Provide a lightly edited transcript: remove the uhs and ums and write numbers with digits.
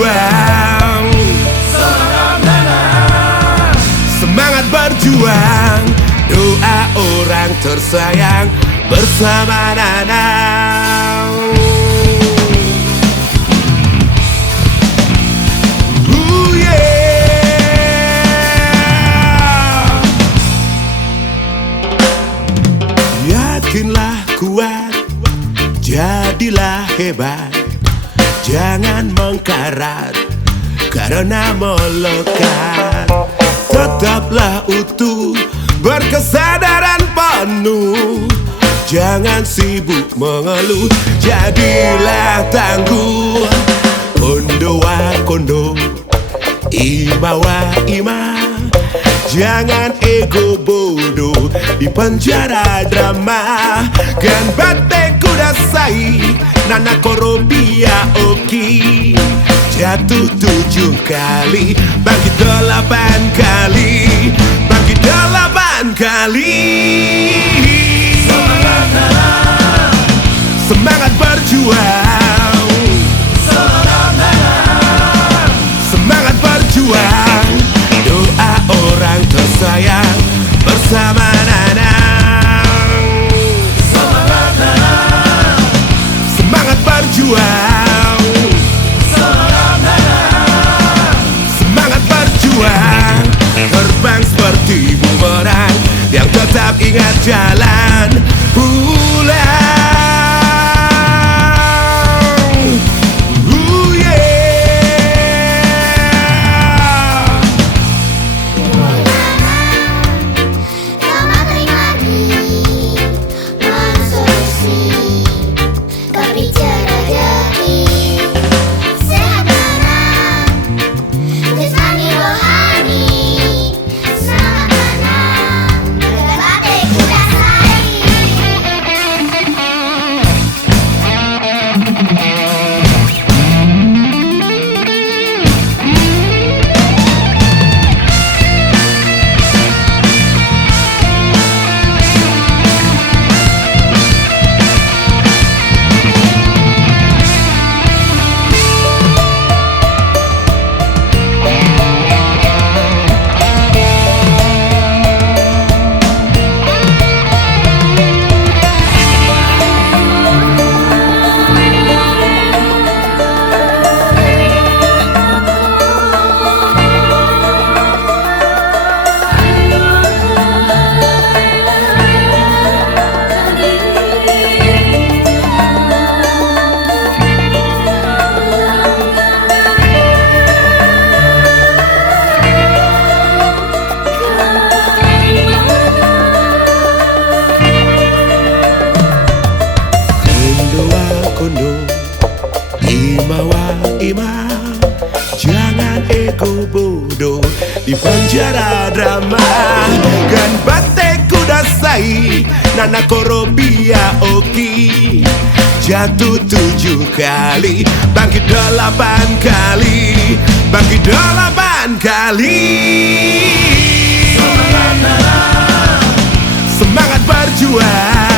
berjuang, semangat berjuang. Doa orang tersayang bersama Nanang. Yakinlah kuat, jadilah hebat, jangan mengkarat karena melekat. Tetaplah utuh, berkesadaran penuh, jangan sibuk mengeluh, jadilah tangguh. Kondo wa kondo, ima wa ima, jangan ego bodoh di penjara drama. Gan bate kudasai, nana korobia oki. Jatuh 7 kali, bangkit 8 kali, bangkit 8 kali. Semangat berjuang, semangat berjuang. Doa orang tersayang bersama Nanang. Semangat berjuang, semangat berjuang. Terbang seperti bumerang yang tetap ingat jalan pulang. Ima wa ima, jangan ego bodoh di penjara drama. Gan bate kudasai, nana korobia oki. Jatuh 7 kali, bangkit 8 kali, bangkit 8 kali. Semangat berjuang,